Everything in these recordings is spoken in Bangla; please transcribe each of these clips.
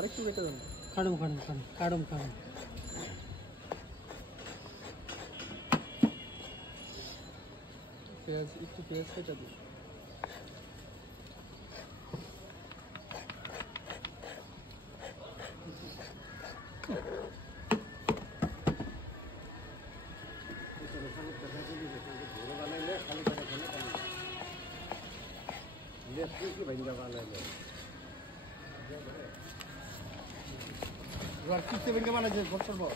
আরেকটু কেটে দেন। কাটুম কাটুম কাটুম কাটুম কাটুম পেঁয়াজ একটু পেঁয়াজ কেটে দিন। এবার কিস্তি ভেঙে বানাইছে বছর পর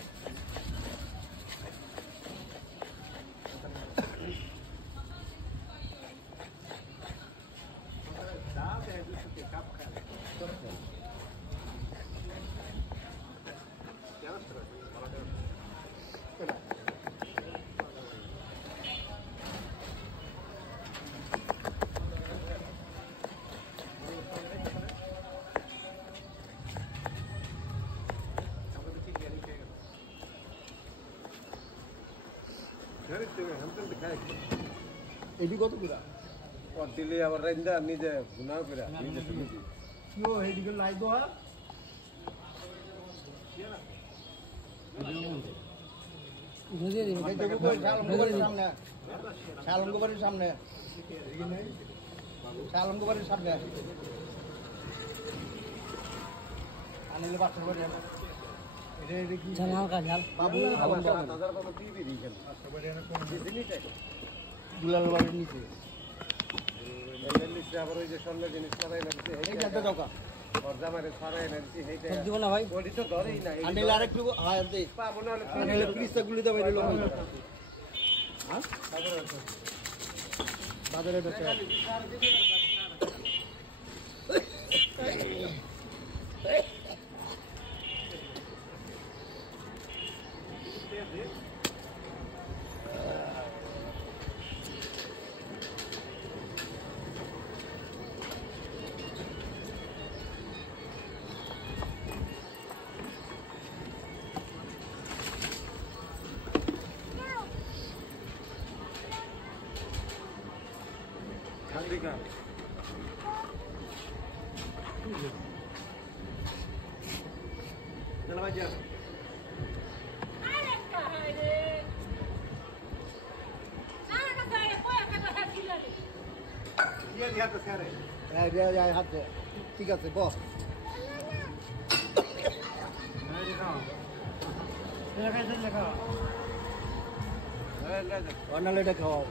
এটি কত করে দিলে আবার রাইন্দা নিজে গুনাহ করে নিজে তুমি কিও এইদিকে লাই দোয়া ভেজে দিবি এই দেখো সামনে শালঙ্গবাড়ির সামনে শালঙ্গবাড়ির সামনে আনিলে বাচ্চা করে এটা কি ঝাল হালকা ঝাল বাবু আবার 7000 বাবু টিভি দিছেন দুলাল বাড়ির নিচে এই লিস্টে আবার ওই যে স্বর্ণ জিনিস করাই লাগছে এই যাতে দোকা ওর জামারে ছড়াই লাগছে এইটা সব দিব না ভাই ওডি তো ধরেই না আনিলে আরেকটু হ্যাঁ দে পাবো না আনিলে প্লিজটা গুলি দাও বাইরে লোক হ্যাঁ বাজারে বেচা খান্দিকা চলো ভাই যা ये दिया तो सारे হ্যাঁ যায় হাতে ঠিক আছে বস मैं दिखाओ অনালে এটা খাওয়াও